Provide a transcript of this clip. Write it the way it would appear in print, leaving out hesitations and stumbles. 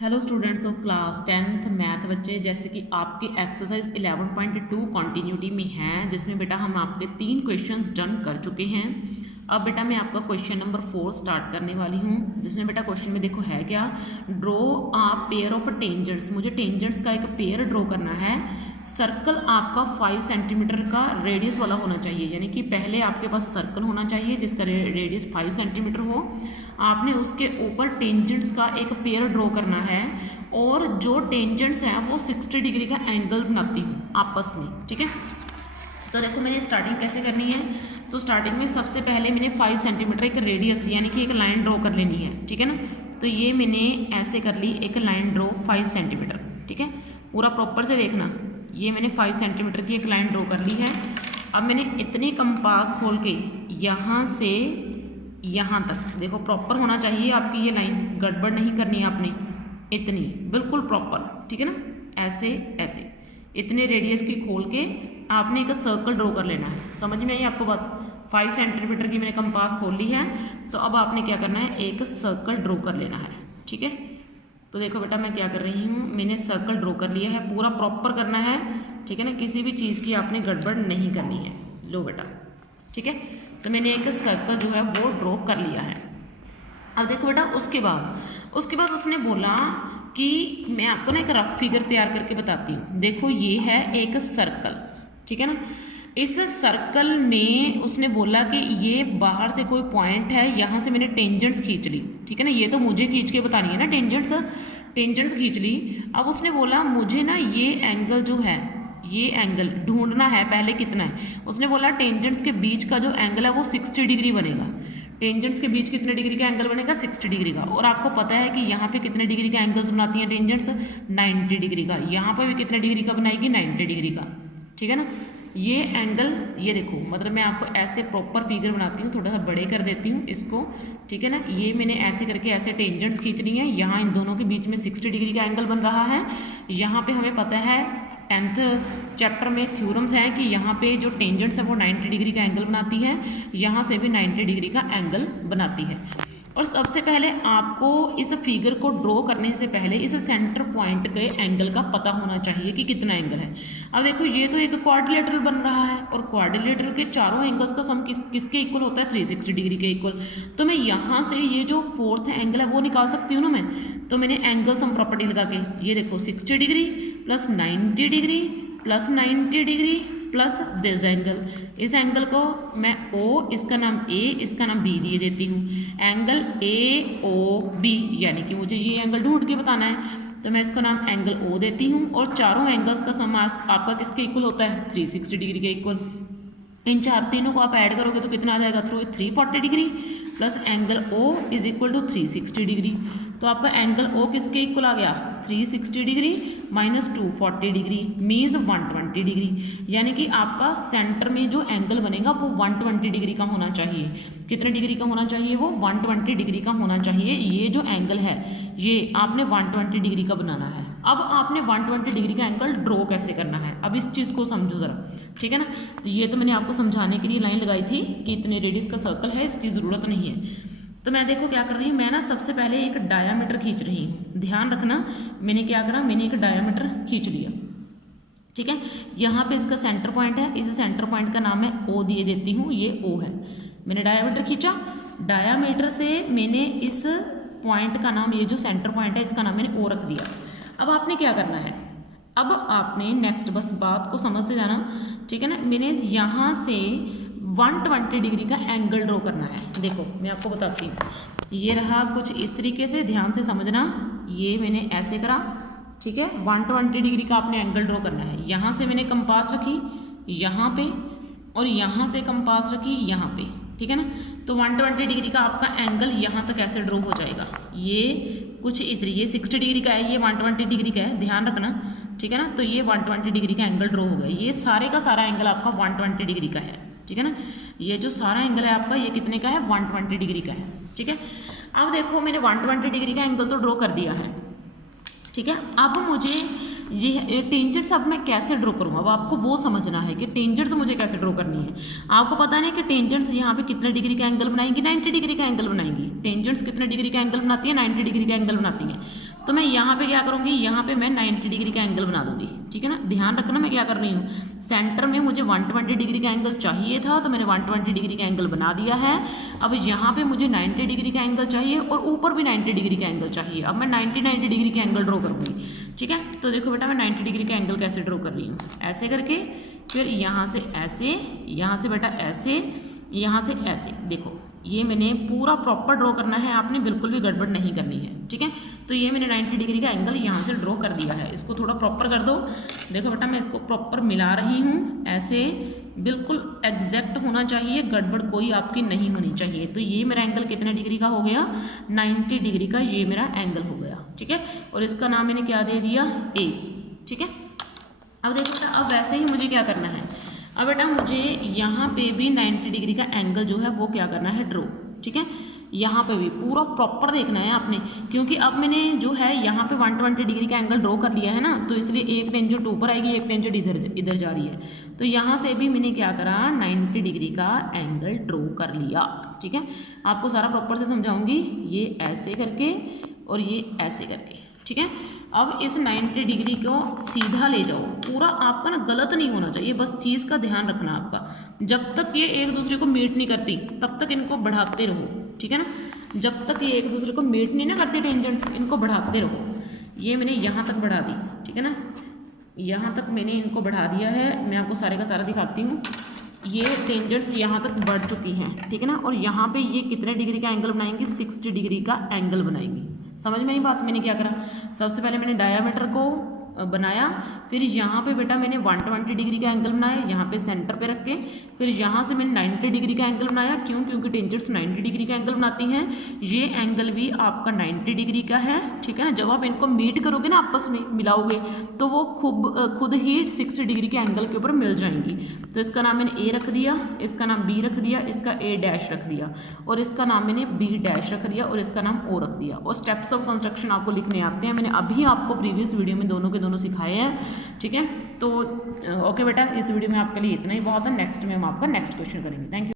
Hello students of class 10th math बच्चे, जैसे कि आपकी एक्सरसाइज 11.2 कॉन्टीन्यूटी में है, जिसमें बेटा हम आपके 3 क्वेश्चंस डन कर चुके हैं। अब बेटा मैं आपका क्वेश्चन नंबर 4 स्टार्ट करने वाली हूँ, जिसमें बेटा क्वेश्चन में देखो है क्या, draw a pair of tangents. मुझे टेंजेंट्स का एक पेयर ड्रॉ करना है। सर्कल आपका 5 सेंटीमीटर का रेडियस वाला होना चाहिए, यानी कि पहले आपके पास सर्कल होना चाहिए जिसका रेडियस 5 सेंटीमीटर हो। आपने उसके ऊपर टेंजेंट्स का एक पेयर ड्रॉ करना है और जो टेंजेंट्स हैं वो 60 डिग्री का एंगल बनाती हूँ आपस में, ठीक है। तो देखो मैंने स्टार्टिंग कैसे करनी है। तो स्टार्टिंग में सबसे पहले मैंने 5 सेंटीमीटर एक रेडियस यानी कि एक लाइन ड्रॉ कर लेनी है, ठीक है ना। तो ये मैंने ऐसे कर ली, एक लाइन ड्रॉ 5 सेंटीमीटर, ठीक है। पूरा प्रॉपर से देखना, ये मैंने 5 सेंटीमीटर की एक लाइन ड्रॉ कर ली है। अब मैंने इतनी कंपास खोल के यहाँ से यहाँ तक, देखो प्रॉपर होना चाहिए आपकी ये लाइन, गड़बड़ नहीं करनी है आपने, इतनी बिल्कुल प्रॉपर, ठीक है ना। ऐसे ऐसे इतने रेडियस की खोल के आपने एक सर्कल ड्रॉ कर लेना है। समझ में आई आपको बात। 5 सेंटीमीटर की मैंने कंपास खोल ली है, तो अब आपने क्या करना है, एक सर्कल ड्रॉ कर लेना है, ठीक है। तो देखो बेटा मैं क्या कर रही हूँ, मैंने सर्कल ड्रॉ कर लिया है, पूरा प्रॉपर करना है, ठीक है ना। किसी भी चीज़ की आपने गड़बड़ नहीं करनी है। लो बेटा, ठीक है। तो मैंने एक सर्कल जो है वो ड्रॉ कर लिया है। अब देखो बेटा उसके बाद उसने बोला कि मैं आपको ना एक रफ फिगर तैयार करके बताती हूँ। देखो ये है एक सर्कल, ठीक है ना। इस सर्कल में उसने बोला कि ये बाहर से कोई पॉइंट है, यहाँ से मैंने टेंजेंट्स खींच ली, ठीक है ना। ये तो मुझे खींच के बतानी है ना, टेंजेंट्स खींच ली। अब उसने बोला मुझे ना ये एंगल जो है, ये एंगल ढूंढना है पहले कितना है। उसने बोला टेंजेंट्स के बीच का जो एंगल है वो 60 डिग्री बनेगा। टेंजेंट्स के बीच कितने डिग्री का एंगल बनेगा, 60 डिग्री का। और आपको पता है कि यहाँ पे कितने डिग्री का एंगल्स बनाती हैं टेंजेंट्स, 90 डिग्री का। यहाँ पर भी कितने डिग्री का बनाएगी, 90 डिग्री का, ठीक है ना। ये एंगल, ये देखो, मतलब मैं आपको ऐसे प्रॉपर फिगर बनाती हूँ, थोड़ा सा बड़े कर देती हूँ इसको, ठीक है ना। ये मैंने ऐसे करके ऐसे टेंजेंट्स खींचनी है, यहाँ इन दोनों के बीच में 60 डिग्री का एंगल बन रहा है। यहाँ पे हमें पता है 10th चैप्टर में थ्योरम्स हैं कि यहाँ पे जो टेंजेंट्स है वो 90 डिग्री का एंगल बनाती है, यहाँ से भी 90 डिग्री का एंगल बनाती है। और सबसे पहले आपको इस फिगर को ड्रॉ करने से पहले इस सेंटर पॉइंट के एंगल का पता होना चाहिए कि कितना एंगल है। अब देखो ये तो एक क्वाड्रिलेटरल बन रहा है, और क्वाड्रिलेटरल के चारों एंगल्स का सम किसके इक्वल होता है, 360 डिग्री के इक्वल। तो मैं यहाँ से ये जो 4th एंगल है वो निकाल सकती हूँ ना मैं। तो मैंने एंगल सम प्रॉपर्टी लगा के, ये देखो 60 degree plus 90 degree plus 90 degree plus this angle, इस एंगल को मैं O, इसका नाम A, इसका नाम B दिए देती हूँ। एंगल AOB, यानी कि मुझे ये एंगल ढूंढ के बताना है, तो मैं इसका नाम एंगल O देती हूँ। और चारों एंगल्स का सम आपका किसके इक्वल होता है, 360 डिग्री के इक्वल। इन तीनों को आप ऐड करोगे तो कितना आ जाएगा, through 340 degree plus angle O is equal to 360 degree. तो आपका एंगल O किसके इक्वल आ गया, 360 degree minus 240 degree means 120 degree. यानी कि आपका सेंटर में जो एंगल बनेगा वो 120 डिग्री का होना चाहिए। कितने डिग्री का होना चाहिए, वो 120 डिग्री का होना चाहिए। ये जो एंगल है ये आपने 120 डिग्री का बनाना है। अब आपने 120 डिग्री का एंगल ड्रॉ कैसे करना है, अब इस चीज़ को समझो ज़रा, ठीक है ना। तो ये तो मैंने आपको समझाने के लिए लाइन लगाई थी कि इतने रेडियस का सर्कल है, इसकी ज़रूरत नहीं है। तो मैं देखो क्या कर रही हूँ, मैं ना सबसे पहले एक डायामीटर खींच रही हूँ। ध्यान रखना, मैंने क्या करा, मैंने एक डायामीटर खींच लिया, ठीक है। यहाँ पे इसका सेंटर पॉइंट है, इस सेंटर पॉइंट का नाम मैं O दिए देती हूँ, ये O है। मैंने डायामीटर खींचा, डायामीटर से मैंने इस पॉइंट का नाम, ये जो सेंटर पॉइंट है इसका नाम मैंने O रख दिया। अब आपने क्या करना है, अब आपने नेक्स्ट बस बात को समझ से जाना, ठीक है ना। मैंने यहाँ से 120 डिग्री का एंगल ड्रॉ करना है। देखो मैं आपको बताती हूँ, ये रहा कुछ इस तरीके से, ध्यान से समझना। ये मैंने ऐसे करा, ठीक है। 120 डिग्री का आपने एंगल ड्रॉ करना है। यहाँ से मैंने कंपास रखी यहाँ पे, और यहाँ से कंपास रखी यहाँ पे, ठीक है ना। तो 120 डिग्री का आपका एंगल यहाँ तक ऐसे ड्रॉ हो जाएगा। ये कुछ इस तरीके, 60 डिग्री का है, ये 120 डिग्री का है, ध्यान रखना, ठीक है ना। तो ये 120 डिग्री का एंगल ड्रॉ हो गया। ये सारे का सारा एंगल आपका 120 डिग्री का है, ठीक है ना। ये जो सारा एंगल है आपका, ये कितने का है, 120 डिग्री का है, ठीक है। अब देखो मैंने 120 डिग्री का एंगल तो ड्रॉ कर दिया है, ठीक है। अब मुझे ये टेंजेंट्स अब मैं कैसे ड्रॉ करूँ, अब आपको वो समझना है कि टेंजेंट्स मुझे कैसे ड्रॉ करनी है। आपको पता नहीं कि टेंजेंट्स यहाँ पे कितने डिग्री का एंगल बनाएंगी, 90 डिग्री का एंगल बनाएंगी। टेंजेंट्स कितने डिग्री का एंगल बनाती है, 90 डिग्री का एंगल बनाती हैं। तो मैं यहाँ पे क्या करूँगी, यहाँ पे मैं 90 डिग्री का एंगल बना दूँगी, ठीक है ना। ध्यान रखना मैं क्या कर रही हूँ, सेंटर में मुझे 120 डिग्री का एंगल चाहिए था तो मैंने 120 डिग्री का एंगल बना दिया है। अब यहाँ पे मुझे 90 डिग्री का एंगल चाहिए और ऊपर भी 90 डिग्री का एंगल चाहिए। अब मैं 90 डिग्री का एंगल ड्रॉ करूँगी, ठीक है। तो देखो बेटा मैं 90 डिग्री का एंगल कैसे ड्रॉ कर रही हूँ, ऐसे करके, फिर यहाँ से ऐसे, यहाँ से बेटा ऐसे, यहाँ से ऐसे। देखो ये मैंने पूरा प्रॉपर ड्रॉ करना है, आपने बिल्कुल भी गड़बड़ नहीं करनी है, ठीक है। तो ये मैंने 90 डिग्री का एंगल यहाँ से ड्रॉ कर दिया है। इसको थोड़ा प्रॉपर कर दो। देखो बेटा मैं इसको प्रॉपर मिला रही हूँ, ऐसे बिल्कुल एग्जैक्ट होना चाहिए, गड़बड़ कोई आपकी नहीं होनी चाहिए। तो ये मेरा एंगल कितने डिग्री का हो गया, 90 डिग्री का ये मेरा एंगल हो गया, ठीक है। और इसका नाम मैंने क्या दे दिया, ए, ठीक है। अब देखो बेटा अब वैसे ही मुझे क्या करना है, अब बेटा मुझे यहाँ पे भी 90 डिग्री का एंगल जो है वो क्या करना है, ड्रॉ, ठीक है। यहाँ पे भी पूरा प्रॉपर देखना है आपने, क्योंकि अब मैंने जो है यहाँ पे 120 डिग्री का एंगल ड्रॉ कर लिया है ना, तो इसलिए एक टेंजेंट ऊपर आएगी, एक टेंजेंट इधर जा रही है। तो यहाँ से भी मैंने क्या करा, 90 डिग्री का एंगल ड्रॉ कर लिया, ठीक है। आपको सारा प्रॉपर से समझाऊंगी, ये ऐसे करके और ये ऐसे करके, ठीक है। अब इस 90 डिग्री को सीधा ले जाओ, पूरा आपका ना गलत नहीं होना चाहिए, बस चीज़ का ध्यान रखना आपका। जब तक ये एक दूसरे को मीट नहीं करती तब तक इनको बढ़ाते रहो, ठीक है ना। जब तक ये एक दूसरे को मीट नहीं ना करती टेंजेंट्स, इनको बढ़ाते रहो। ये मैंने यहाँ तक बढ़ा दी, ठीक है ना, यहाँ तक मैंने इनको बढ़ा दिया है। मैं आपको सारे का सारा दिखाती हूँ। ये टेंजेंट्स यहाँ तक बढ़ चुकी हैं, ठीक है ना। और यहाँ पे ये कितने डिग्री का एंगल बनाएंगी, 60 डिग्री का एंगल बनाएंगी। समझ में आई बात। मैंने क्या करा, सबसे पहले मैंने डायामीटर को बनाया, फिर यहाँ पे बेटा मैंने 120 डिग्री का एंगल बनाया, यहाँ पे सेंटर पे रख के, फिर यहाँ से मैंने 90 डिग्री का एंगल बनाया। क्यों, क्योंकि टेंजेंट्स 90 डिग्री का एंगल बनाती हैं। ये एंगल भी आपका 90 डिग्री का है, ठीक है ना। जब आप इनको मीट करोगे ना, आपस में मिलाओगे, तो वो खुद ही 60 डिग्री के एंगल के ऊपर मिल जाएंगी। तो इसका नाम मैंने ए रख दिया, इसका नाम बी रख दिया, इसका ए डैश रख दिया, और इसका नाम मैंने बी डैश रख दिया, और इसका नाम ओ रख दिया। और स्टेप्स ऑफ कंस्ट्रक्शन आपको लिखने आते हैं, मैंने अभी आपको प्रीवियस वीडियो में दोनों के दोनों सिखाए हैं, ठीक है। तो ओके बेटा, इस वीडियो में आपके लिए इतना ही बहुत है। नेक्स्ट में हम आपका नेक्स्ट क्वेश्चन करेंगे। Thank you.